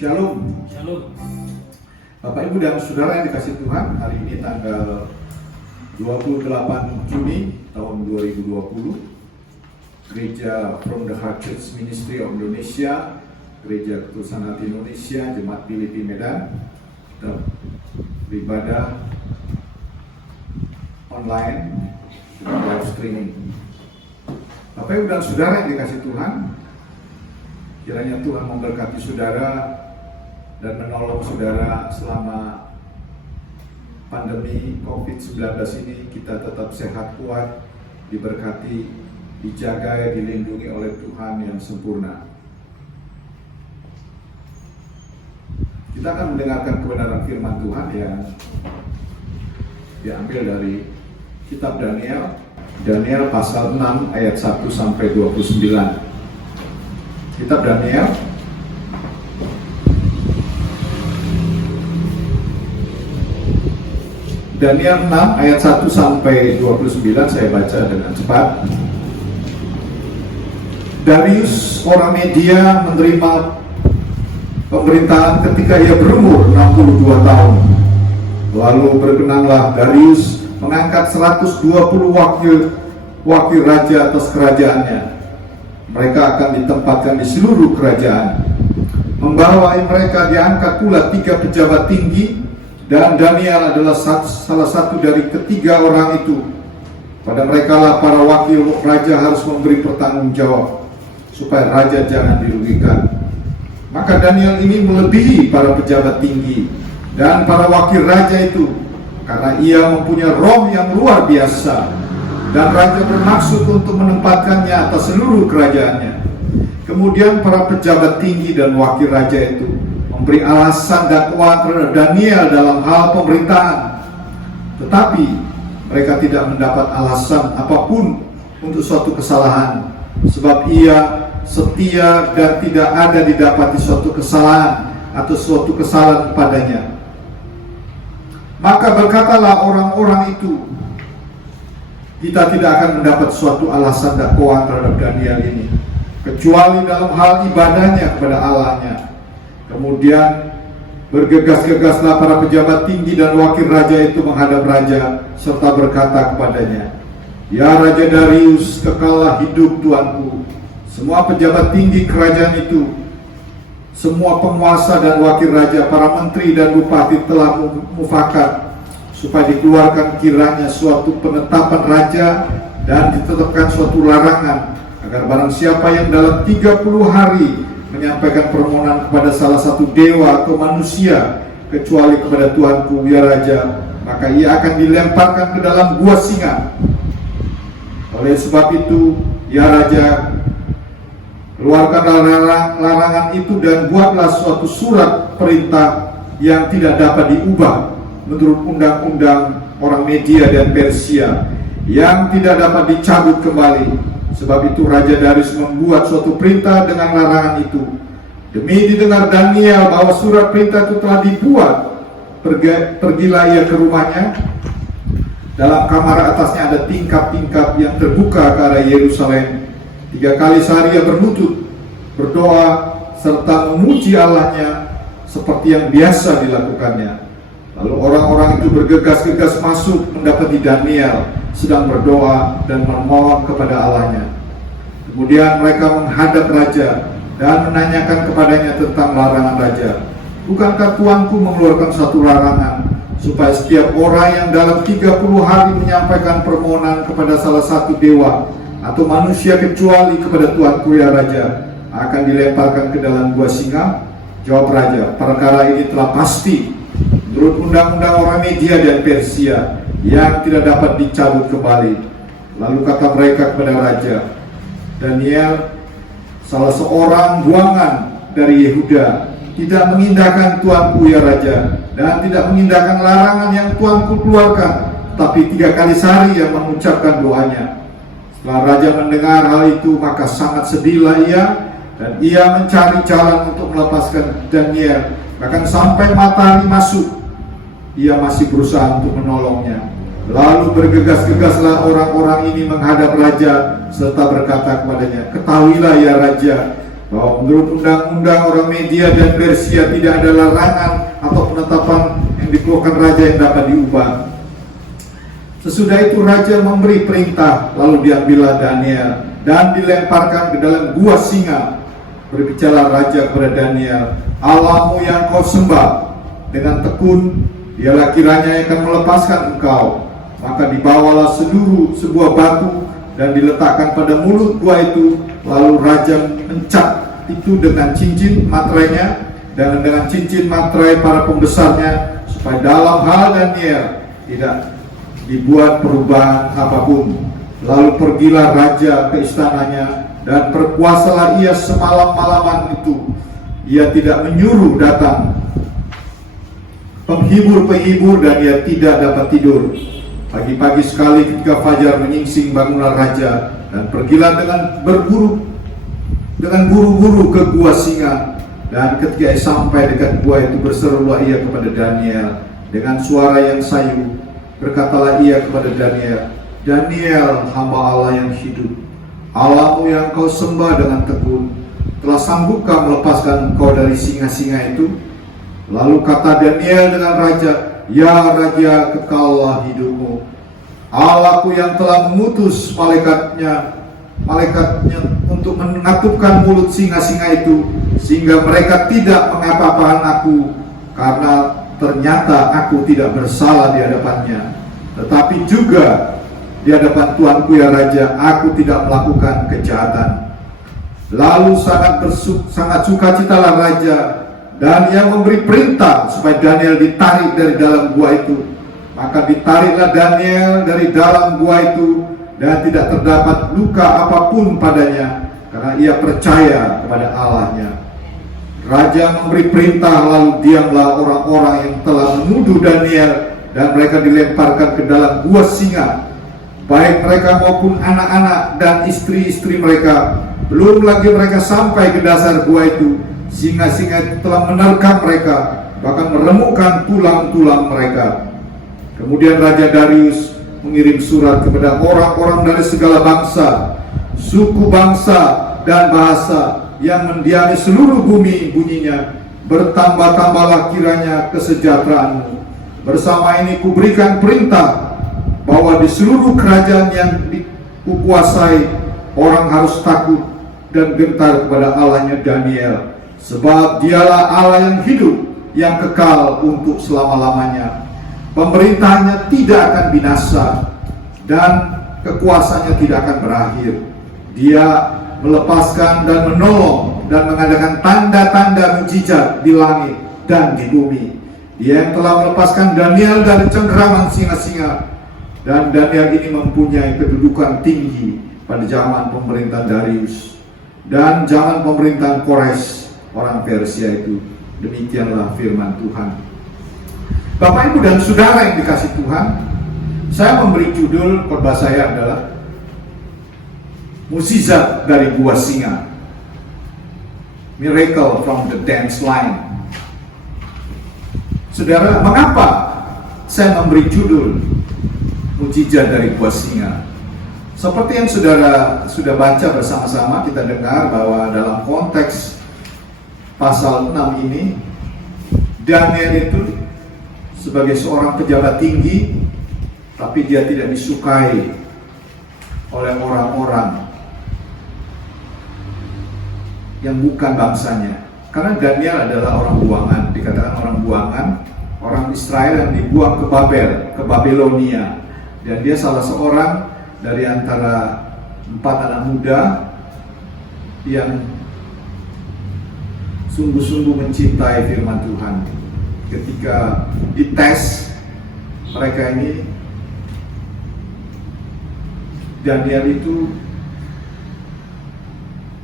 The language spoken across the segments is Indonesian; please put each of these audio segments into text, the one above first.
Shalom. Shalom. Bapak, Ibu, dan Saudara yang dikasih Tuhan, hari ini tanggal 28 Juni tahun 2020, Gereja From the Heart Church Ministry of Indonesia, Gereja Ketulusan Hati Indonesia, Jemaat Filipi Medan, kita beribadah online dengan live streaming. Bapak, Ibu, dan Saudara yang dikasih Tuhan, kiranya Tuhan memberkati saudara dan menolong saudara selama pandemi COVID-19 ini. Kita tetap sehat, kuat, diberkati, dijaga, dilindungi oleh Tuhan yang sempurna. Kita akan mendengarkan kebenaran firman Tuhan yang diambil dari kitab Daniel, Daniel pasal 6 ayat 1 sampai 29. Kitab Daniel Daniel 6 ayat 1 sampai 29, saya baca dengan cepat. Darius orang Media menerima pemerintahan ketika ia berumur 62 tahun. Lalu berkenanlah Darius mengangkat 120 wakil raja atas kerajaannya. Mereka akan ditempatkan di seluruh kerajaan. Membawai mereka diangkat pula 3 pejabat tinggi, dan Daniel adalah salah satu dari ketiga orang itu. Pada mereka lah para wakil raja harus memberi pertanggung jawab, supaya raja jangan dirugikan. Maka Daniel ini melebihi para pejabat tinggi dan para wakil raja itu, karena ia mempunyai roh yang luar biasa, dan raja bermaksud untuk menempatkannya atas seluruh kerajaannya. Kemudian para pejabat tinggi dan wakil raja itu memberi alasan dakwaan terhadap Daniel dalam hal pemerintahan, tetapi mereka tidak mendapat alasan apapun untuk suatu kesalahan, sebab ia setia dan tidak ada didapati suatu kesalahan atau suatu kesalahan padanya. Maka berkatalah orang-orang itu, kita tidak akan mendapat suatu alasan dakwaan terhadap Daniel ini, kecuali dalam hal ibadahnya kepada Allahnya. Kemudian bergegas-gegaslah para pejabat tinggi dan wakil raja itu menghadap raja, serta berkata kepadanya, "Ya Raja Darius, kekallah hidup Tuanku. Semua pejabat tinggi kerajaan itu, semua penguasa dan wakil raja, para menteri dan bupati telah mufakat supaya dikeluarkan kiranya suatu penetapan raja dan ditetapkan suatu larangan, agar barang siapa yang dalam 30 hari menyampaikan permohonan kepada salah satu dewa atau manusia, kecuali kepada Tuanku ya Raja, maka ia akan dilemparkan ke dalam gua singa. Oleh sebab itu, ya Raja, keluarkanlah larangan itu dan buatlah suatu surat perintah yang tidak dapat diubah menurut undang-undang orang Media dan Persia, yang tidak dapat dicabut kembali. Sebab itu Raja Darius membuat suatu perintah dengan larangan itu. Demi didengar Daniel bahwa surat perintah itu telah dibuat, pergilah ia ke rumahnya. Dalam kamar atasnya ada tingkap-tingkap yang terbuka ke arah Yerusalem. 3 kali sehari ia berlutut, berdoa, serta memuji Allahnya seperti yang biasa dilakukannya. Lalu orang-orang itu bergegas-gegas masuk mendapati Daniel sedang berdoa dan memohon kepada Allahnya. Kemudian mereka menghadap raja dan menanyakan kepadanya tentang larangan raja. Bukankah Tuanku mengeluarkan satu larangan, supaya setiap orang yang dalam 30 hari menyampaikan permohonan kepada salah satu dewa atau manusia kecuali kepada Tuanku ya Raja, akan dilemparkan ke dalam gua singa? Jawab raja, perkara ini telah pasti menurut undang-undang orang Media dan Persia, yang tidak dapat dicabut kembali. Lalu kata mereka kepada raja, Daniel, salah seorang buangan dari Yehuda, tidak mengindahkan Tuanku ya Raja, dan tidak mengindahkan larangan yang Tuanku keluarkan, tapi 3 kali sehari yang mengucapkan doanya. Setelah raja mendengar hal itu, maka sangat sedihlah ia, dan ia mencari jalan untuk melepaskan Daniel. Bahkan sampai matahari masuk, ia masih berusaha untuk menolongnya. Lalu bergegas-gegaslah orang-orang ini menghadap raja, serta berkata kepadanya, "Ketahuilah ya Raja, bahwa menurut undang-undang orang Media dan Persia tidak ada larangan atau penetapan yang dikeluarkan raja yang dapat diubah. Sesudah itu raja memberi perintah, lalu diambillah Daniel dan dilemparkan ke dalam gua singa. Berbicara raja kepada Daniel, Allahmu yang kau sembah dengan tekun, dialah kiranya yang akan melepaskan engkau. Maka dibawalah sebuah batu dan diletakkan pada mulut gua itu. Lalu raja mencap itu dengan cincin materainya dan dengan cincin materai para pembesarnya, supaya dalam hal Daniel tidak dibuat perubahan apapun. Lalu pergilah raja ke istananya dan berpuasalah ia semalam-malaman itu. Ia tidak menyuruh datang penghibur-penghibur dan ia tidak dapat tidur. Pagi-pagi sekali ketika fajar menyingsing, bangunlah raja dan pergilah dengan buru-buru ke gua singa. Dan ketika ia sampai dekat gua itu, berserulah ia kepada Daniel dengan suara yang sayu. Berkatalah ia kepada Daniel, Daniel, hamba Allah yang hidup, Allahmu yang kau sembah dengan tekun, telah sanggupkah melepaskan engkau dari singa-singa itu? Lalu kata Daniel dengan raja, ya raja, kekallah hidupmu. Allahku yang telah mengutus malaikatnya untuk mengatupkan mulut singa-singa itu, sehingga mereka tidak mengapa-apakan aku, karena ternyata aku tidak bersalah di hadapannya. Tetapi juga di hadapan Tuanku ya raja, aku tidak melakukan kejahatan. Lalu sangat sukacitalah raja, dan ia memberi perintah supaya Daniel ditarik dari dalam gua itu. Maka ditariklah Daniel dari dalam gua itu, dan tidak terdapat luka apapun padanya, karena ia percaya kepada Allahnya. Raja memberi perintah, lalu diamlah orang-orang yang telah menuduh Daniel, dan mereka dilemparkan ke dalam gua singa, baik mereka maupun anak-anak dan istri-istri mereka. Belum lagi mereka sampai ke dasar gua itu, singa-singa itu telah menerkam mereka, bahkan meremukkan tulang-tulang mereka. Kemudian Raja Darius mengirim surat kepada orang-orang dari segala bangsa, suku bangsa, dan bahasa yang mendiami seluruh bumi. Bunyinya, bertambah-tambahlah kiranya kesejahteraanmu. Bersama ini kuberikan perintah bahwa di seluruh kerajaan yang kukuasai, orang harus takut dan gentar kepada Allahnya Daniel, sebab dialah Allah yang hidup, yang kekal untuk selama-lamanya. Pemerintahnya tidak akan binasa dan kekuasaannya tidak akan berakhir. Dia melepaskan dan menolong dan mengadakan tanda-tanda mujizat di langit dan di bumi. Dia yang telah melepaskan Daniel dari cengkeraman singa-singa, dan Daniel ini mempunyai kedudukan tinggi pada zaman pemerintahan Darius dan zaman pemerintahan Kores orang Persia itu. Demikianlah firman Tuhan. Bapak, Ibu, dan Saudara yang dikasih Tuhan, saya memberi judul khotbah saya adalah Mukjizat dari Gua Singa, Miracle from the Dance Line. Saudara, mengapa saya memberi judul Mukjizat dari Gua Singa? Seperti yang saudara sudah baca bersama-sama, kita dengar bahwa dalam konteks pasal 6 ini, Daniel itu sebagai seorang pejabat tinggi, tapi dia tidak disukai oleh orang-orang yang bukan bangsanya. Karena Daniel adalah orang buangan, dikatakan orang buangan, orang Israel yang dibuang ke Babel, ke Babilonia. Dan dia salah seorang dari antara 4 anak muda yang sungguh-sungguh mencintai firman Tuhan. Ketika dites mereka ini, Daniel itu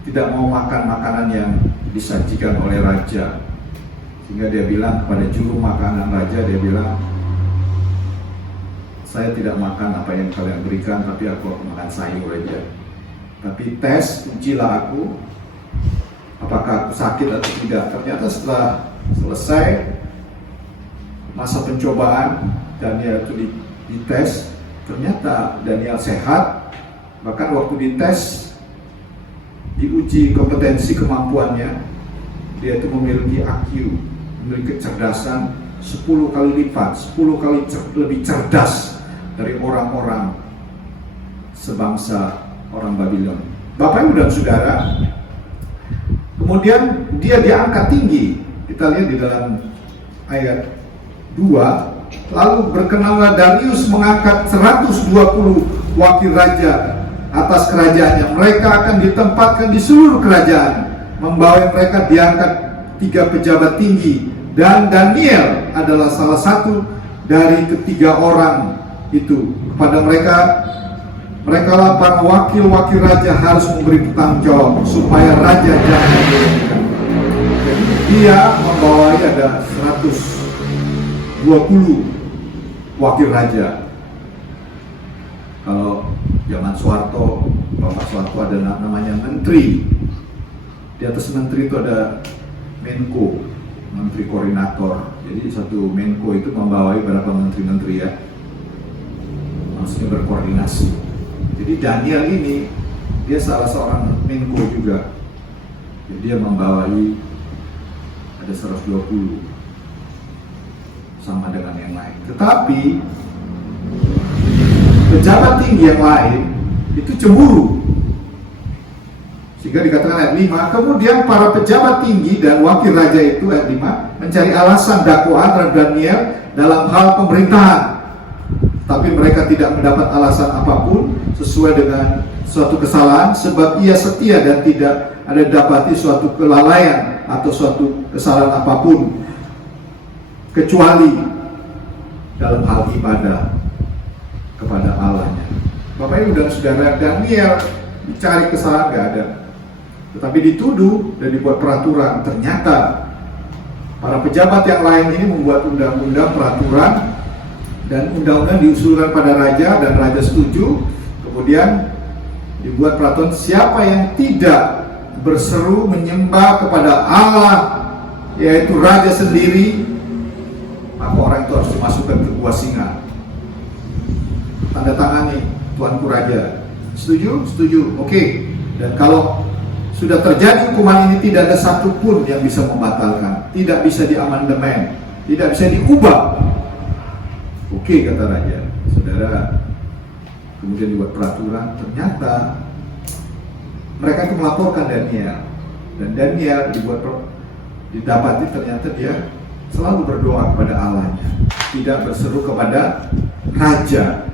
tidak mau makan makanan yang disajikan oleh raja, sehingga dia bilang kepada juru makanan raja, dia bilang, saya tidak makan apa yang kalian berikan, tapi aku makan sayur aja. Tapi tes, ujilah aku, apakah aku sakit atau tidak. Ternyata setelah selesai masa pencobaan, Daniel itu dites, ternyata Daniel sehat. Bahkan waktu dites, diuji kompetensi kemampuannya, dia itu memiliki IQ, memiliki kecerdasan 10 kali lipat, 10 kali lebih cerdas dari orang-orang sebangsa orang Babylon. Bapak Ibu dan Saudara, kemudian dia diangkat tinggi. Kita lihat di dalam ayat 2, lalu berkenanlah Darius mengangkat 120 wakil raja atas kerajaannya. Mereka akan ditempatkan di seluruh kerajaan, membawa mereka diangkat 3 pejabat tinggi, dan Daniel adalah salah satu dari ketiga orang itu. Kepada mereka lah para wakil-wakil raja harus memberi tanggung jawab supaya raja jangan dirugikan. Jadi dia membawahi ada 120 wakil raja. Kalau zaman Soeharto, Bapak Soeharto ada namanya menteri. Di atas menteri itu ada Menko, menteri koordinator. Jadi satu Menko itu membawahi beberapa menteri-menteri ya, maksudnya berkoordinasi. Jadi Daniel ini dia salah seorang Menko juga. Jadi dia membawahi ada 120 sama dengan yang lain. Tetapi pejabat tinggi yang lain itu cemburu. Sehingga dikatakan ayat 5, kemudian para pejabat tinggi dan wakil raja itu, ayat 5, mencari alasan dakwaan terhadap Daniel dalam hal pemerintahan. Tapi mereka tidak mendapat alasan apapun sesuai dengan suatu kesalahan, sebab ia setia dan tidak ada dapati suatu kelalaian atau suatu kesalahan apapun, kecuali dalam hal ibadah kepada Allahnya. Bapak Ibu dan Saudara, Daniel dicari kesalahan gak ada, tetapi dituduh dan dibuat peraturan. Ternyata para pejabat yang lain ini membuat undang-undang, peraturan, dan undang-undang diusulkan pada raja dan raja setuju. Kemudian dibuat peraturan, siapa yang tidak berseru menyembah kepada Allah, yaitu raja sendiri, maka orang itu harus dimasukkan ke gua singa. Tanda tangani, tuanku raja. Setuju? Setuju. Oke. Dan kalau sudah terjadi hukuman ini, tidak ada satupun yang bisa membatalkan, tidak bisa diamandemen, tidak bisa diubah. Oke, kata raja. Saudara, kemudian dibuat peraturan. Ternyata mereka itu melaporkan Daniel, dan Daniel didapati ternyata dia selalu berdoa kepada Allahnya, tidak berseru kepada raja,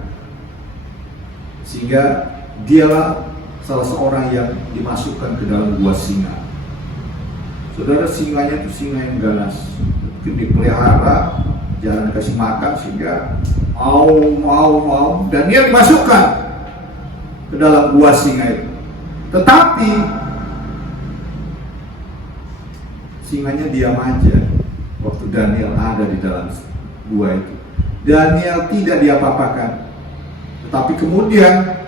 sehingga dialah salah seorang yang dimasukkan ke dalam gua singa. Saudara, singanya itu singa yang ganas, dipelihara, jangan kasih makan, sehingga mau Daniel dimasukkan ke dalam gua singa itu. Tetapi singanya diam aja waktu Daniel ada di dalam gua itu. Daniel tidak diapa-apakan. Tetapi kemudian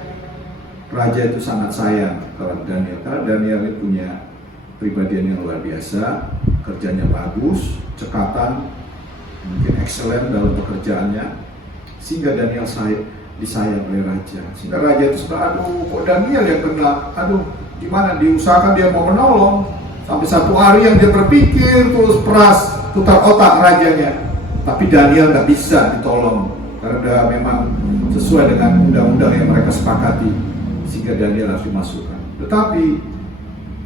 raja itu sangat sayang kepada Daniel, karena Daniel itu punya pribadian yang luar biasa, kerjanya bagus, cekatan, mungkin excellent dalam pekerjaannya, sehingga Daniel disayang oleh raja. Sehingga raja itu sudah, aduh kok Daniel yang kena, aduh gimana, diusahakan dia mau menolong, sampai satu hari yang dia berpikir terus peras putar otak rajanya, tapi Daniel nggak bisa ditolong karena memang sesuai dengan undang-undang yang mereka sepakati, sehingga Daniel harus dimasukkan. Tetapi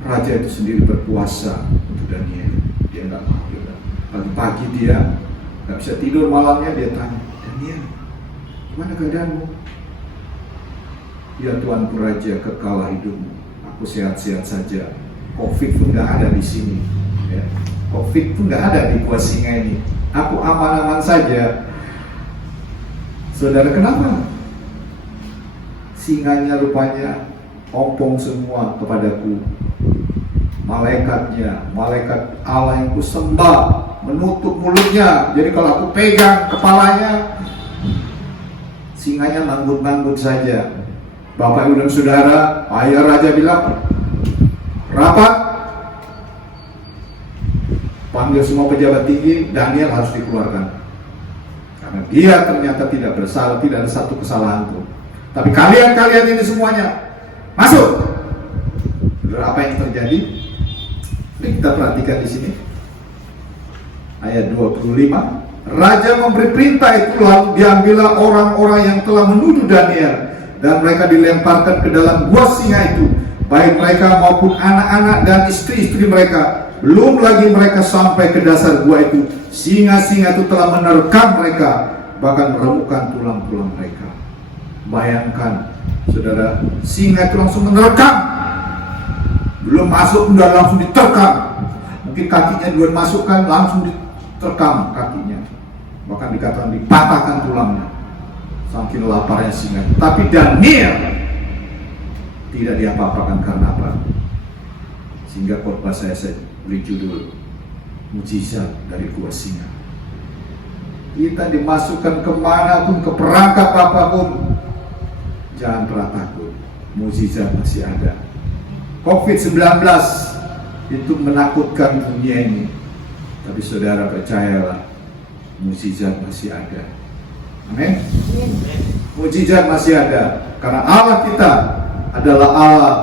raja itu sendiri berpuasa untuk Daniel, dia nggak mau. Pagi-pagi dia nggak bisa tidur, malamnya dia tanya, Daniel, gimana keadaanmu? Ya tuanku raja, kekalah hidupmu, aku sehat-sehat saja. Covid pun nggak ada di sini, ya. Covid pun nggak ada di gua singa ini, aku aman-aman saja. Saudara, kenapa? Singanya rupanya ompong semua kepadaku. Malaikatnya, malaikat Allah yang kusembah, menutup mulutnya. Jadi kalau aku pegang kepalanya, singanya manggut-manggut saja. Bapak Ibu dan Saudara, ayah raja bilang, rapat, panggil semua pejabat tinggi, Daniel harus dikeluarkan. Karena dia ternyata tidak bersalah, tidak ada satu kesalahan pun. Tapi kalian ini semuanya masuk Saudara, apa yang terjadi? Mari kita perhatikan di sini. Ayat 25. Raja memberi perintah itu, lalu diambillah orang-orang yang telah menuduh Daniel, dan mereka dilemparkan ke dalam gua singa itu, baik mereka maupun anak-anak dan istri-istri mereka. Belum lagi mereka sampai ke dasar gua itu, singa-singa itu telah menerkam mereka, bahkan meremukkan tulang-tulang mereka. Bayangkan, saudara, singa itu langsung menerkam. Belum masuk, udah langsung diterkam. Mungkin kakinya dua masukkan, langsung diterkam kakinya. Bahkan dikatakan dipatahkan tulangnya. Saking laparnya singa. Tapi Daniel tidak diapa-apakan karena apa? Sehingga khotbah saya beri judul mujizat dari gua singa. Kita dimasukkan kemana pun, ke perangkap apapun, jangan pernah takut. Mujizat masih ada. COVID-19 itu menakutkan dunia ini, tapi saudara percayalah, mujizat masih ada. Amin. Mujizat masih ada, karena Allah kita adalah Allah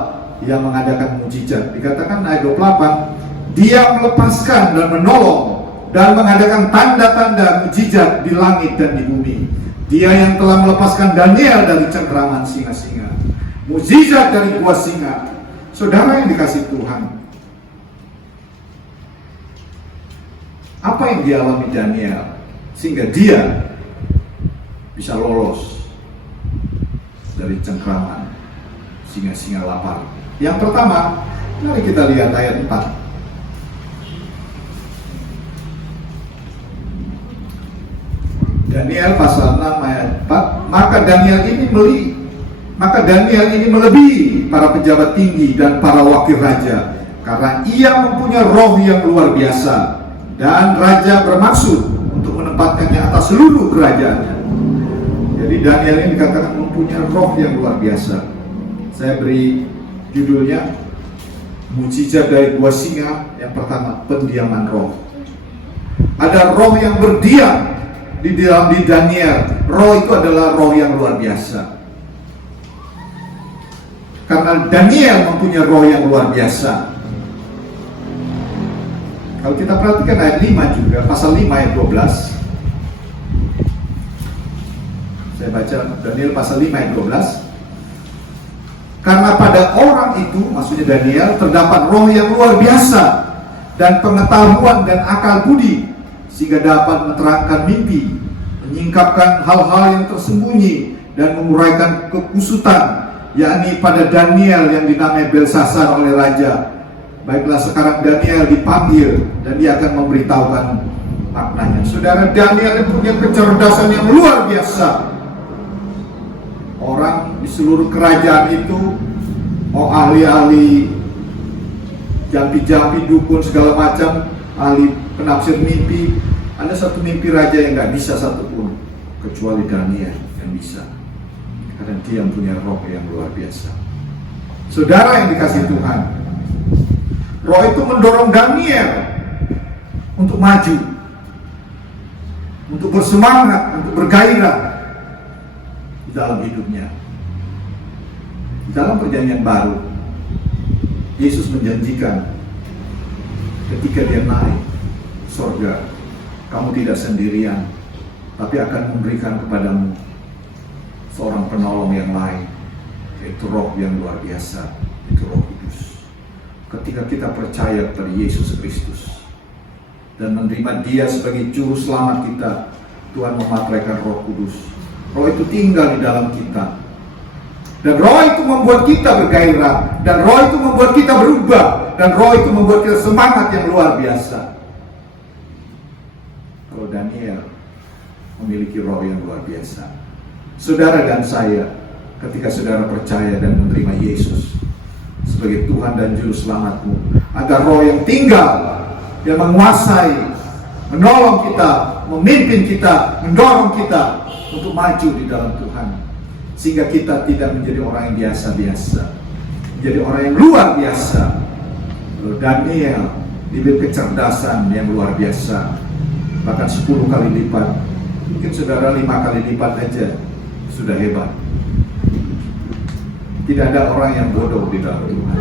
yang mengadakan mujizat. Dikatakan ayat 28, Dia melepaskan dan menolong dan mengadakan tanda-tanda mujizat di langit dan di bumi. Dia yang telah melepaskan Daniel dari cengkraman singa-singa, mujizat dari gua singa. Saudara yang dikasih Tuhan, apa yang dialami Daniel sehingga dia bisa lolos dari cengkraman singa-singa lapar? Yang pertama, mari kita lihat ayat 4. Daniel pasal 6 ayat 4. Maka Daniel ini melebihi para pejabat tinggi dan para wakil raja, karena ia mempunyai roh yang luar biasa, dan raja bermaksud untuk menempatkannya atas seluruh kerajaannya. Jadi Daniel ini dikatakan mempunyai roh yang luar biasa. Saya beri judulnya mujizat dari gua singa. Yang pertama, pendiaman roh. Ada roh yang berdiam di dalam Daniel. Roh itu adalah roh yang luar biasa. Karena Daniel mempunyai roh yang luar biasa. Kalau kita perhatikan ayat 5 juga, pasal 5 ayat 12. Saya baca Daniel pasal 5 ayat 12. Karena pada orang itu, maksudnya Daniel, terdapat roh yang luar biasa dan pengetahuan dan akal budi, sehingga dapat menerangkan mimpi, menyingkapkan hal-hal yang tersembunyi, dan menguraikan kekusutan, yakni pada Daniel yang dinamai Belsasar oleh raja. Baiklah, sekarang Daniel dipanggil dan dia akan memberitahukan maknanya. Saudara, Daniel punya kecerdasan yang luar biasa. Orang di seluruh kerajaan itu, mau ahli-ahli jampi-jampi, dukun, segala macam, ahli penafsir mimpi, ada satu mimpi raja yang gak bisa satupun, kecuali Daniel yang bisa. Karena dia punya roh yang luar biasa. Saudara yang dikasih Tuhan, roh itu mendorong Daniel untuk maju, untuk bersemangat, untuk bergairah di dalam hidupnya. Di dalam perjanjian baru, Yesus menjanjikan ketika dia naik surga, kamu tidak sendirian, tapi akan memberikan kepadamu seorang penolong yang lain, yaitu roh yang luar biasa, itu Roh Kudus. Ketika kita percaya kepada Yesus Kristus dan menerima Dia sebagai juru selamat kita, Tuhan memateraikan Roh Kudus. Roh itu tinggal di dalam kita, dan roh itu membuat kita bergairah, dan roh itu membuat kita berubah, dan roh itu membuat kita semangat yang luar biasa. Kalau Daniel memiliki roh yang luar biasa, saudara dan saya, ketika saudara percaya dan menerima Yesus sebagai Tuhan dan Juru Selamatmu, ada roh yang tinggal, yang menguasai, menolong kita, memimpin kita, mendorong kita untuk maju di dalam Tuhan, sehingga kita tidak menjadi orang yang biasa-biasa, menjadi orang yang luar biasa. Daniel diberi kecerdasan yang luar biasa, bahkan 10 kali lipat. Mungkin saudara 5 kali lipat aja sudah hebat. Tidak ada orang yang bodoh di dalam Tuhan.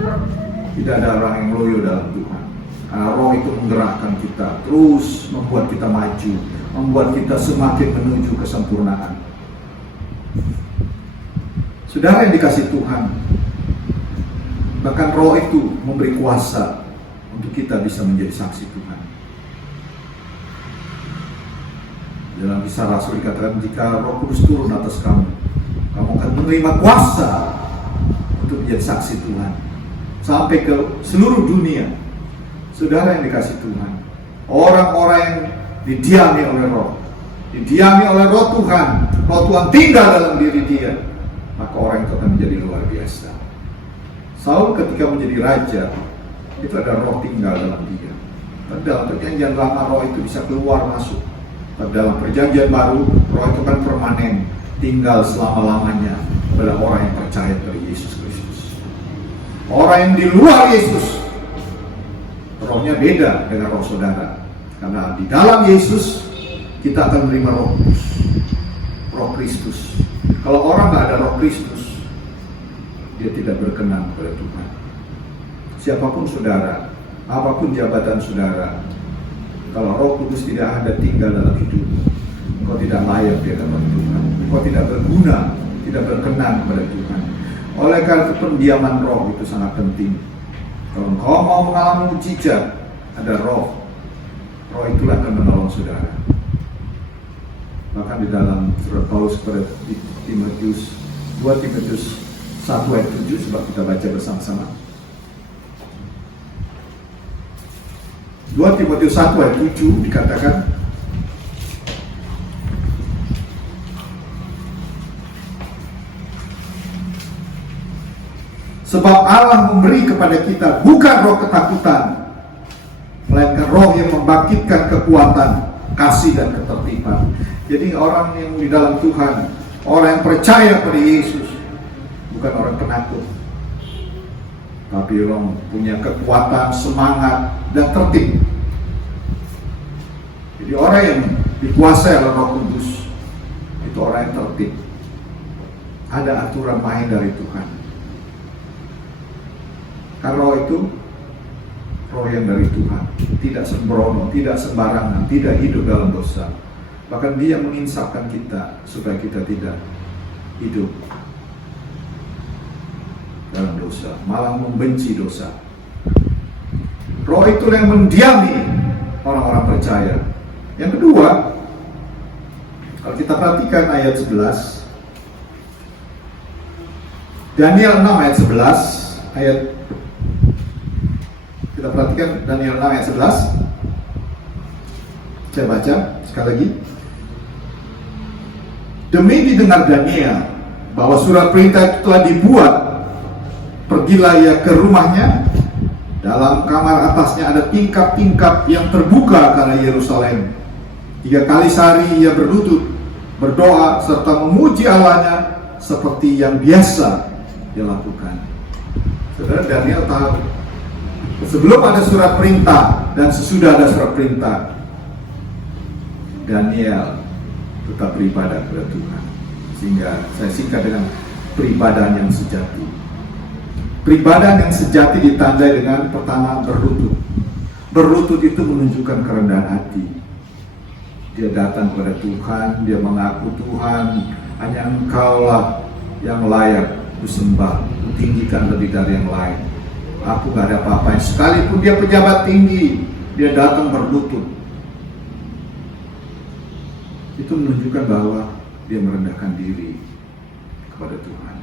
Tidak ada orang yang loyo dalam Tuhan. Karena roh itu menggerakkan kita, terus membuat kita maju, membuat kita semakin menuju kesempurnaan. Saudara yang dikasih Tuhan, bahkan roh itu memberi kuasa untuk kita bisa menjadi saksi Tuhan. Dalam Kisah Rasul dikatakan, jika Roh Kudus turun atas kamu, kamu akan menerima kuasa untuk menjadi saksi Tuhan sampai ke seluruh dunia. Saudara yang dikasih Tuhan, orang-orang yang didiami oleh Roh Tuhan, Roh Tuhan tinggal dalam diri dia, maka orang itu akan menjadi luar biasa. Saul ketika menjadi raja, itu ada roh tinggal dalam dia. Tapi dalam perjanjian lama roh itu bisa keluar masuk. Tapi dalam perjanjian baru, roh itu kan permanen, tinggal selama-lamanya pada orang yang percaya pada Yesus Kristus. Orang yang di luar Yesus, rohnya beda dengan roh saudara. Karena di dalam Yesus, kita akan menerima roh Kudus, roh Kristus. Kalau orang nggak ada roh Kristus, dia tidak berkenan kepada Tuhan. Siapapun saudara, apapun jabatan saudara, kalau Roh Kudus tidak ada tinggal dalam hidupmu, engkau tidak layak di hadapan Tuhan. Engkau tidak berguna, tidak berkenan kepada Tuhan. Oleh karena itu pendiaman roh itu sangat penting. Kalau engkau mau mengalami mujizat, ada roh. Roh itulah akan menolong saudara. Bahkan di dalam surat Paulus kepada Timotius, 2 Timotius 1 ayat 7, sebab kita baca bersama-sama. 2 Timotius 1 ayat 7 dikatakan, sebab Allah memberi kepada kita bukan roh ketakutan, melainkan roh yang membangkitkan kekuatan, kasih dan ketertiban. Jadi orang yang di dalam Tuhan, orang yang percaya pada Yesus, bukan orang penakut, tapi orang punya kekuatan, semangat, dan tertib. Jadi orang yang dikuasai oleh Roh Kudus itu orang yang tertib. Ada aturan main dari Tuhan. Karena roh itu roh yang dari Tuhan, tidak sembrono, tidak sembarangan, tidak hidup dalam dosa. Bahkan dia menginsafkan kita supaya kita tidak hidup dalam dosa, malah membenci dosa. Roh itu yang mendiami orang-orang percaya. Yang kedua, kalau kita perhatikan ayat 11, Daniel 6 ayat 11, kita perhatikan Daniel 6 ayat 11. Saya baca sekali lagi. Demi didengar Daniel bahwa surat perintah itu telah dibuat, pergilah ia ke rumahnya. Dalam kamar atasnya ada tingkap-tingkap yang terbuka karena Yerusalem. 3 kali sehari ia berlutut, berdoa, serta memuji Allahnya seperti yang biasa dia lakukan. Saudara, Daniel tahu, sebelum ada surat perintah dan sesudah ada surat perintah, Daniel tetap beribadah kepada Tuhan. Sehingga saya singkat dengan peribadahan yang sejati. Peribadahan yang sejati ditandai dengan pertama berlutut. Berlutut itu menunjukkan kerendahan hati. Dia datang kepada Tuhan, dia mengaku Tuhan, hanya Engkaulah yang layak disembah, ditinggikan lebih dari yang lain. Aku gak ada apa-apa. Sekalipun dia pejabat tinggi, dia datang berlutut. Itu menunjukkan bahwa dia merendahkan diri kepada Tuhan.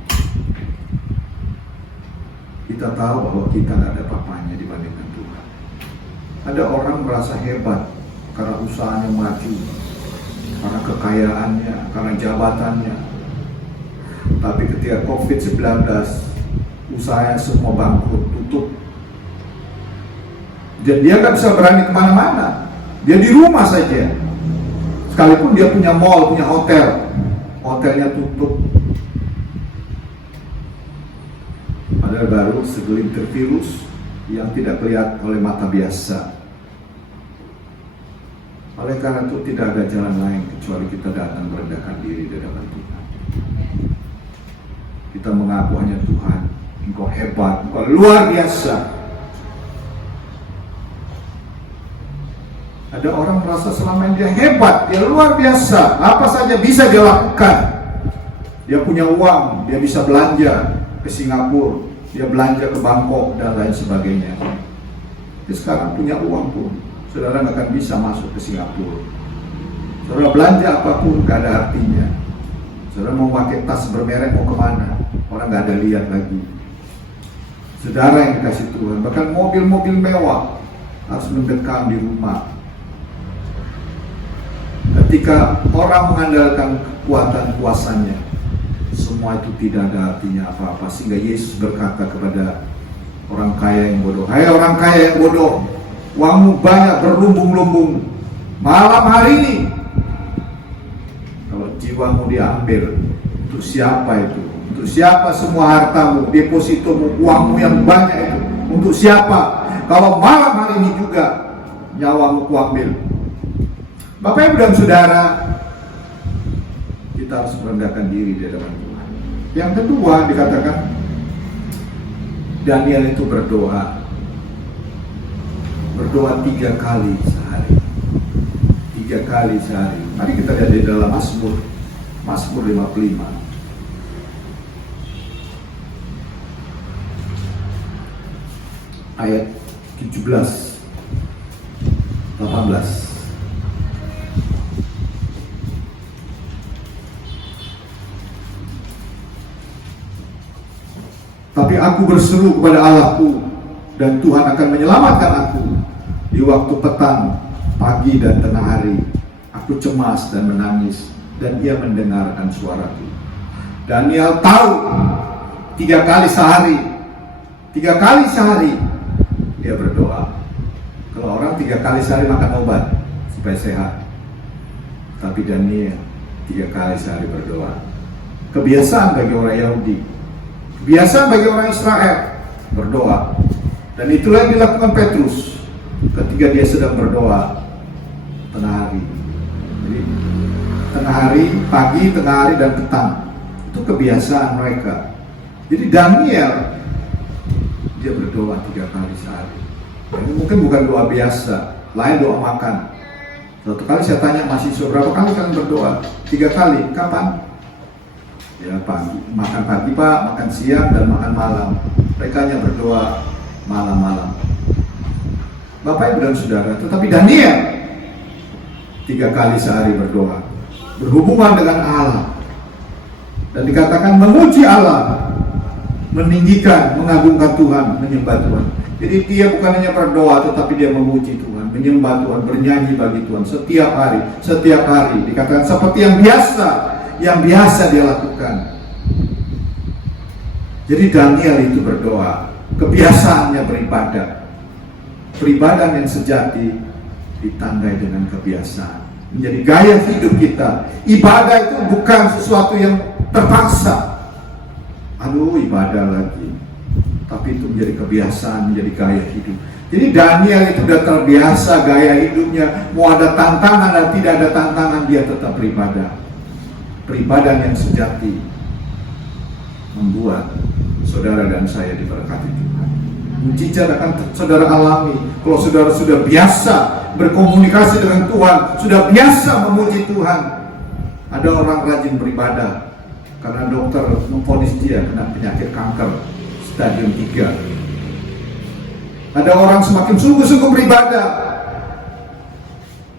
Kita tahu bahwa kita gak ada apa-apanya dibandingkan Tuhan. Ada orang merasa hebat karena usahanya maju, karena kekayaannya, karena jabatannya. Tapi ketika COVID-19, usahanya semua bangkrut, tutup. Dan dia gak bisa berani kemana-mana. Dia di rumah saja. Sekalipun dia punya mall, punya hotel, hotelnya tutup. Padahal baru segelintir virus yang tidak terlihat oleh mata biasa. Oleh karena itu tidak ada jalan lain kecuali kita datang merendahkan diri di hadapan Tuhan. Kita mengaku hanya Tuhan, Engkau hebat, Engkau luar biasa. Ada orang merasa selama ini dia hebat, dia luar biasa, apa saja bisa dia lakukan. Dia punya uang, dia bisa belanja ke Singapura, dia belanja ke Bangkok dan lain sebagainya. Tapi sekarang punya uang pun, saudara nggak akan bisa masuk ke Singapura. Saudara belanja apapun nggak ada artinya. Saudara mau pakai tas bermerek mau kemana, orang nggak ada lihat lagi. Saudara yang dikasih Tuhan, bahkan mobil-mobil mewah harus mendekam di rumah. Ketika orang mengandalkan kekuatan kuasanya, semua itu tidak ada artinya apa-apa. Sehingga Yesus berkata kepada orang kaya yang bodoh, "Hai orang kaya yang bodoh, uangmu banyak berlumbung-lumbung. Malam hari ini, kalau jiwamu diambil, untuk siapa itu? Untuk siapa semua hartamu, depositomu, uangmu yang banyak itu? Untuk siapa? Kalau malam hari ini juga nyawamu kuambil." Bapak Ibu dan Saudara, kita harus merendahkan diri di hadapan Tuhan. Yang kedua dikatakan Daniel itu berdoa 3 kali sehari. 3 kali sehari. Mari kita lihat di dalam Mazmur 55. Ayat 17, 18. Tapi aku berseru kepada Allahku, dan Tuhan akan menyelamatkan aku. Di waktu petang, pagi dan tengah hari, aku cemas dan menangis, dan Ia mendengarkan suaraku. Daniel tahu 3 kali sehari, 3 kali sehari dia berdoa. Kalau orang 3 kali sehari makan obat supaya sehat, tapi Daniel 3 kali sehari berdoa. Kebiasaan bagi orang Yahudi, kebiasaan bagi orang Israel berdoa. Dan itulah yang dilakukan Petrus ketika dia sedang berdoa tengah hari. Jadi tengah hari, pagi, tengah hari, dan petang. Itu kebiasaan mereka. Jadi Daniel dia berdoa 3 kali sehari. Ini mungkin bukan doa biasa, lain doa makan. Suatu kali saya tanya mahasiswa, berapa kali kalian berdoa? 3 kali. Kapan? Ya pagi, makan pagi Pak, makan siang dan makan malam. Mereka hanya berdoa malam-malam. Bapak Ibu dan Saudara, tetapi Daniel 3 kali sehari berdoa, berhubungan dengan Allah, dan dikatakan memuji Allah, meninggikan, mengagungkan Tuhan, menyembah Tuhan. Jadi dia bukan hanya berdoa, tetapi dia memuji Tuhan, menyembah Tuhan, bernyanyi bagi Tuhan setiap hari. Dikatakan seperti yang biasa dia lakukan. Jadi Daniel itu berdoa, kebiasaannya beribadah. Peribadahan yang sejati ditandai dengan kebiasaan, menjadi gaya hidup kita. Ibadah itu bukan sesuatu yang terpaksa. Aduh, ibadah lagi. Tapi itu menjadi kebiasaan, menjadi gaya hidup. Jadi Daniel itu sudah terbiasa gaya hidupnya. Mau ada tantangan dan tidak ada tantangan, dia tetap beribadah. Peribadahan yang sejati membuat saudara dan saya diberkati Tuhan. Mujizat akan saudara alami kalau saudara sudah biasa berkomunikasi dengan Tuhan, sudah biasa memuji Tuhan. Ada orang rajin beribadah karena dokter memvonis dia kena penyakit kanker stadium 3. Ada orang semakin sungguh-sungguh beribadah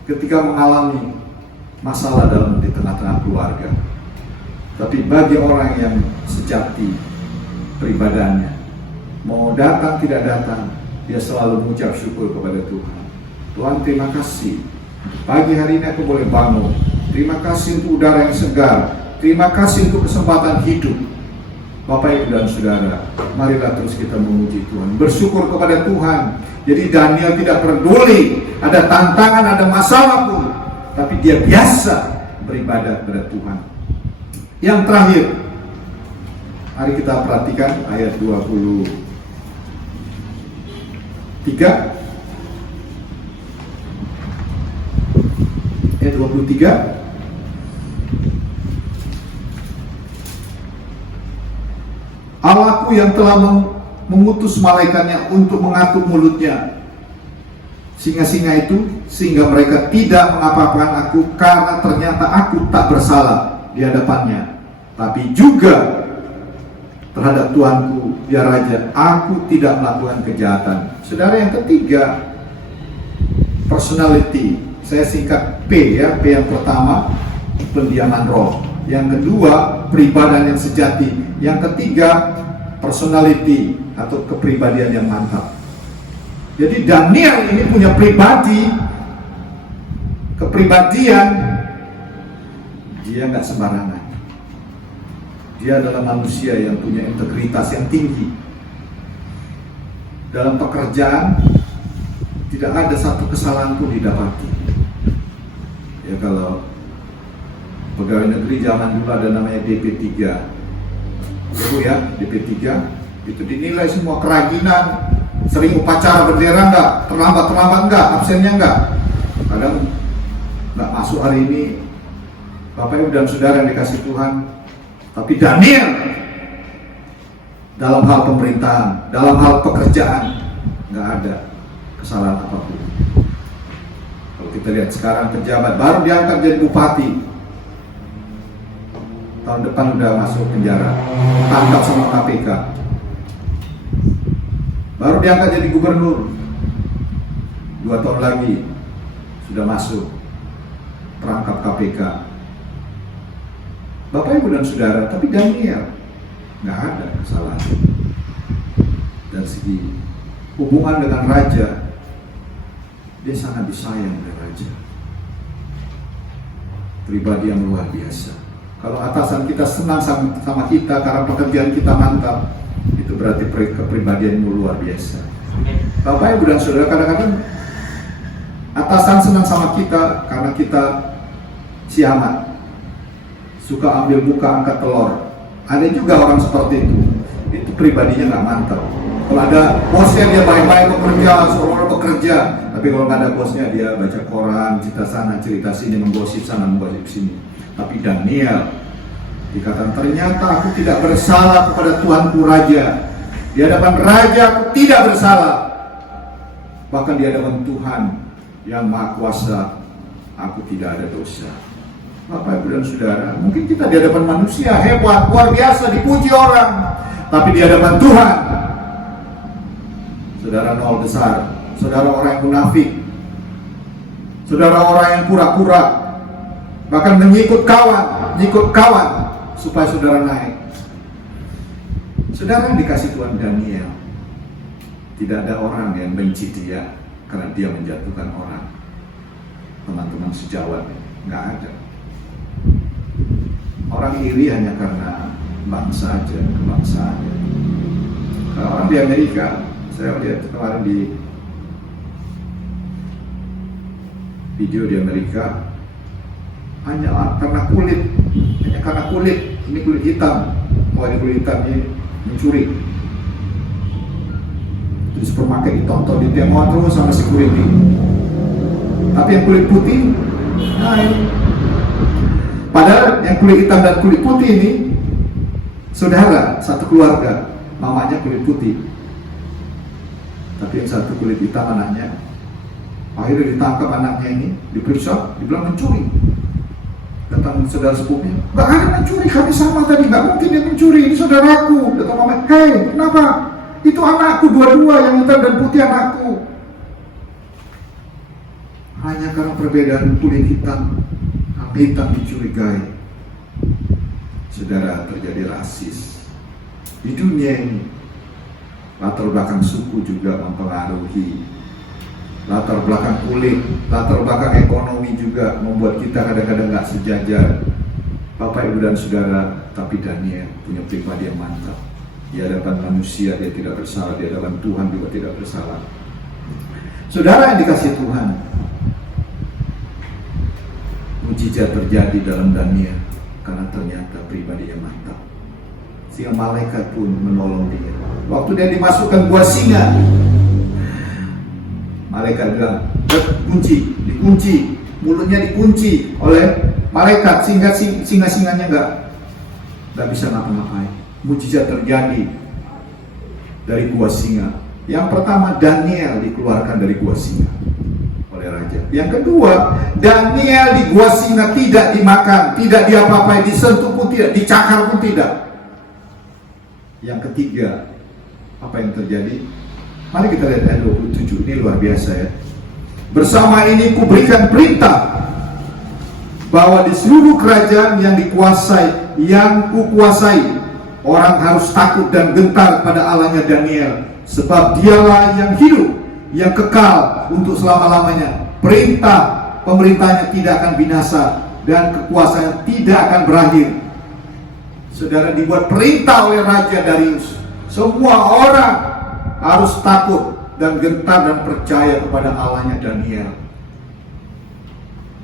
ketika mengalami masalah di tengah-tengah keluarga. Tapi bagi orang yang sejati peribadahnya, mau datang tidak datang, dia selalu mengucap syukur kepada Tuhan. Tuhan, terima kasih pagi hari ini aku boleh bangun. Terima kasih untuk udara yang segar. Terima kasih untuk kesempatan hidup. Bapak Ibu dan Saudara, marilah terus kita memuji Tuhan, bersyukur kepada Tuhan. Jadi Daniel tidak peduli ada tantangan, ada masalah pun, tapi dia biasa beribadah kepada Tuhan. Yang terakhir, mari kita perhatikan ayat 23. Ayat 23. Allahku yang telah mengutus malaikatnya untuk mengatur mulutnya, singa-singa itu, sehingga mereka tidak mengapa-apakan aku, karena ternyata aku tak bersalah di hadapannya. Tapi juga terhadap Tuanku, ya Raja, aku tidak melakukan kejahatan. Saudara, yang ketiga, personality. Saya singkat P ya. P yang pertama, pendiaman roh. Yang kedua, peribadahan yang sejati. Yang ketiga, personality atau kepribadian yang mantap. Jadi Daniel ini punya kepribadian, dia nggak sembarangan. Dia adalah manusia yang punya integritas yang tinggi. Dalam pekerjaan tidak ada satu kesalahan pun didapati. Ya, kalau pegawai negeri zaman dulu ada namanya DP3. Ya, DP3 itu dinilai semua kerajinan, sering upacara bendera enggak, terlambat enggak, absennya enggak. Kadang enggak masuk hari ini. Bapak Ibu dan Saudara yang dikasih Tuhan. Tapi Daniel dalam hal pemerintahan, dalam hal pekerjaan enggak ada kesalahan apapun. Kalau kita lihat sekarang pejabat baru diangkat jadi bupati, tahun depan udah masuk penjara, tangkap sama KPK. Baru diangkat jadi gubernur, 2 tahun lagi sudah masuk perangkap KPK. Bapak Ibu dan Saudara, tapi Daniel nggak ada kesalahan. Dari segi hubungan dengan raja, dia sangat disayang oleh raja. Pribadi yang luar biasa. Kalau atasan kita senang sama kita karena pekerjaan kita mantap, itu berarti kepribadian yang luar biasa. Bapak Ibu dan Saudara, kadang-kadang atasan senang sama kita karena kita siamat, suka ambil muka angkat telur. Ada juga orang seperti itu pribadinya nggak mantap. Kalau ada bosnya dia baik-baik bekerja, tapi kalau nggak ada bosnya dia baca koran, cerita sana, cerita sini, menggosip sana, menggosip sini. Tapi Daniel dikatakan, ternyata aku tidak bersalah kepada Tuanku Raja. Di hadapan Raja aku tidak bersalah. Bahkan di hadapan Tuhan yang Maha Kuasa, aku tidak ada dosa. Bapak Ibu dan Saudara, mungkin kita di hadapan manusia hebat, luar biasa, dipuji orang. Tapi di hadapan Tuhan, saudara nol besar. Saudara orang yang munafik, saudara orang yang pura-pura, bahkan mengikut kawan supaya saudara naik. Saudara yang dikasih Tuhan Daniel, tidak ada orang yang benci dia karena dia menjatuhkan orang. Teman-teman sejawat, nggak ada. Orang iri hanya karena bangsa aja, kebangsaan. Kalau orang di Amerika, saya lihat kemarin di video di Amerika, hanya karena kulit, ini kulit hitam. Oh, ini kulit hitam, ini mencuri. Di supermarket ditonton, ditengok terus sama security. Tapi yang kulit putih, padahal yang kulit hitam dan kulit putih ini saudara, satu keluarga, mamanya kulit putih. Tapi yang satu kulit hitam anaknya, akhirnya ditangkap anaknya ini, diperiksa, dibilang mencuri. Datang saudara sepupunya, nggak ada mencuri, kami sama tadi, nggak mungkin dia mencuri, ini saudaraku. Datang mama, hei, kenapa? Itu anakku, dua-dua, yang hitam dan putih anakku. Hanya karena perbedaan kulit hitam dicurigai. Saudara, terjadi rasis di dunia ini. Latar belakang suku juga mempengaruhi, latar belakang kulit, latar belakang ekonomi juga membuat kita kadang-kadang nggak sejajar. Bapak Ibu dan Saudara, tapi Daniel punya pribadi yang mantap. Di hadapan manusia dia tidak bersalah, di hadapan Tuhan juga tidak bersalah. Saudara yang dikasih Tuhan, mujizat terjadi dalam Daniel karena ternyata pribadi yang mantap. Sehingga malaikat pun menolong dia. Waktu dia dimasukkan gua singa, malaikat bilang, dikunci, mulutnya dikunci oleh malaikat sehingga singa-singanya nggak bisa ngapa-ngapain. Mujizat terjadi dari gua singa. Yang pertama, Daniel dikeluarkan dari gua singa. oleh raja. Yang kedua, Daniel di gua singa tidak dimakan, tidak diapa-apai, disentuh pun tidak, dicakar pun tidak. Yang ketiga, apa yang terjadi? Mari kita lihat ayat 27, ini luar biasa ya. Bersama ini kuberikan perintah bahwa di seluruh kerajaan yang dikuasai, yang kukuasai, orang harus takut dan gentar pada Allahnya Daniel, sebab dialah yang hidup, yang kekal untuk selama-lamanya. Perintah pemerintahnya tidak akan binasa dan kekuasaannya tidak akan berakhir. Saudara, dibuat perintah oleh Raja Darius, semua orang harus takut dan gentar dan percaya kepada Allahnya Daniel.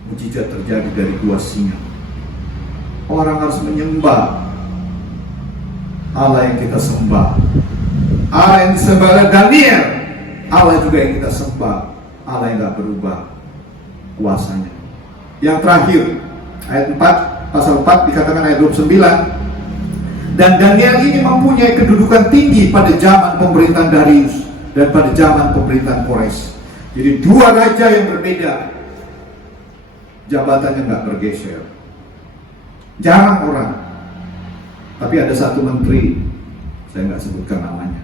Mujizat terjadi dari gua singa. Orang harus menyembah Allah yang kita sembah. Allah yang disembah oleh Daniel, Allah juga yang kita sembah. Allah yang gak berubah kuasanya. Yang terakhir, ayat 4, pasal 4 dikatakan ayat 29. Dan Daniel ini mempunyai kedudukan tinggi pada zaman pemerintahan Darius dan pada zaman pemerintahan Kores. Jadi dua raja yang berbeda, jabatannya nggak bergeser. Jarang orang. Tapi ada satu menteri, saya nggak sebutkan namanya,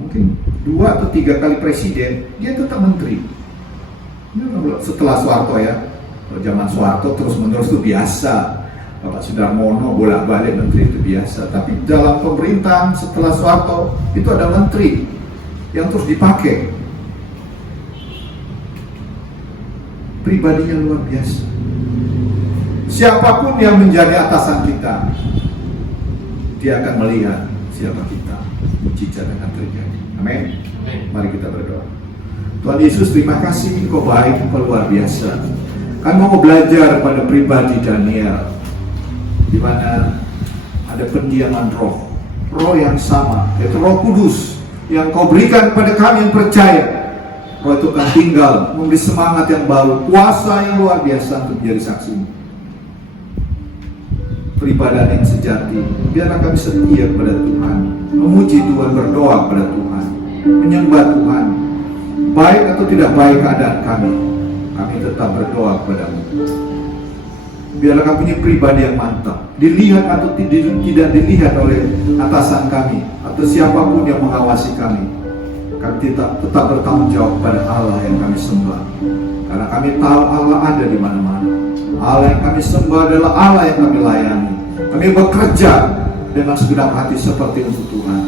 mungkin 2 atau 3 kali presiden, dia tetap menteri. Setelah Soeharto ya, zaman Soeharto terus menerus itu biasa. Bapak Sudarmono bolak-balik menteri itu biasa. Tapi dalam pemerintahan setelah Soeharto itu ada menteri yang terus dipakai. Pribadinya luar biasa. Siapapun yang menjadi atasan kita, dia akan melihat siapa kita. Mujizat akan terjadi. Amin. Mari kita berdoa. Tuhan Yesus, terima kasih, Engkau baik, Engkau luar biasa. Kami mau belajar pada pribadi Daniel, di mana ada pendiaman roh yang sama, yaitu Roh Kudus yang Kau berikan kepada kami yang percaya. Roh itu akan tinggal, memberi semangat yang baru, kuasa yang luar biasa untuk menjadi saksi. Peribadahan yang sejati, biarlah kami setia kepada Tuhan, memuji Tuhan, berdoa kepada Tuhan, menyembah Tuhan. Baik atau tidak baik keadaan kami tetap berdoa kepada-Mu. Biarlah kami punya pribadi yang mantap, dilihat atau tidak dilihat oleh atasan kami atau siapapun yang mengawasi kami. Kami tetap bertanggung jawab pada Allah yang kami sembah, karena kami tahu Allah ada di mana-mana. Allah yang kami sembah adalah Allah yang kami layani. Kami bekerja dengan segenap hati seperti untuk Tuhan.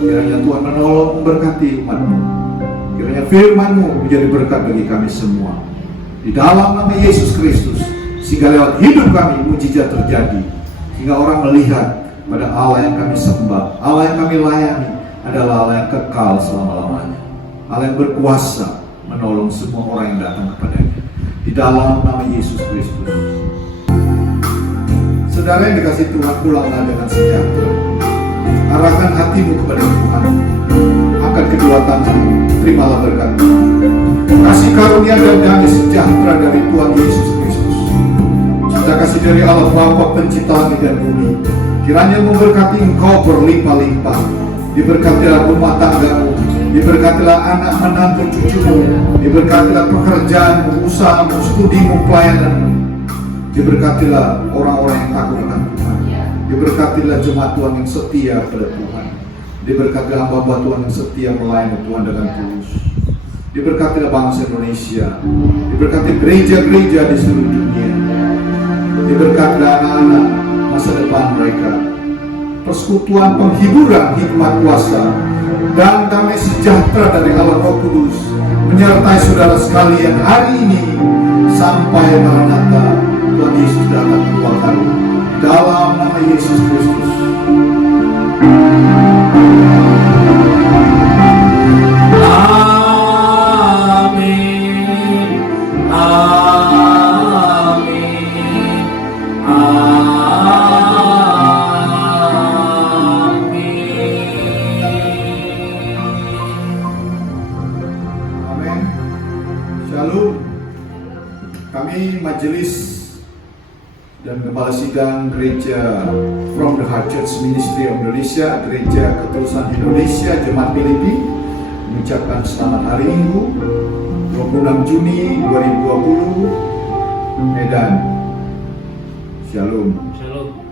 Kiranya Tuhan menolong, memberkati umat-Mu. Kiranya firman-Mu menjadi berkat bagi kami semua. Di dalam nama Yesus Kristus, sehingga lewat hidup kami mujizat terjadi, sehingga orang melihat pada Allah yang kami sembah, Allah yang kami layani adalah Allah yang kekal selama-lamanya, Allah yang berkuasa menolong semua orang yang datang kepadanya. Di dalam nama Yesus Kristus. Saudara yang dikasihi Tuhan, pulanglah dengan sejahtera. Arahkan hatimu kepada Tuhan. Angkat kedua tanganmu, terimalah berkat. Kasih karunia dan damai sejahtera dari Tuhan Yesus Kristus, cinta kasih dari Allah Bapa Pencipta langit dan bumi, kiranya memberkati engkau berlimpah-limpah. Diberkatilah rumah tanggamu, diberkatilah anak menantu cucumu, diberkatilah pekerjaanmu, usahamu, studimu, pelayananmu. Diberkatilah orang-orang yang takut akan Tuhan. Diberkatilah jemaat Tuhan yang setia kepada Tuhan. Diberkatilah hamba Tuhan yang setia melayani Tuhan dengan tulus. Diberkatilah bangsa Indonesia. Diberkati gereja-gereja di seluruh dunia. Diberkatilah anak-anak masa depan mereka. Persekutuan penghiburan hikmat kuasa dan damai sejahtera dari Allah Roh Kudus menyertai saudara sekalian hari ini sampai Maranatha. Tuhan Yesus datang kedua kali. Dalam nama Yesus Kristus. Amin. Amin. Amin. Shalom. Kami majelis dan Kepala Sidang Gereja From the Heart Church Ministry of Indonesia, Gereja Ketulusan Indonesia, Jemaat Filipi, mengucapkan selamat hari Minggu 26 Juni 2020, Medan. Shalom. Shalom.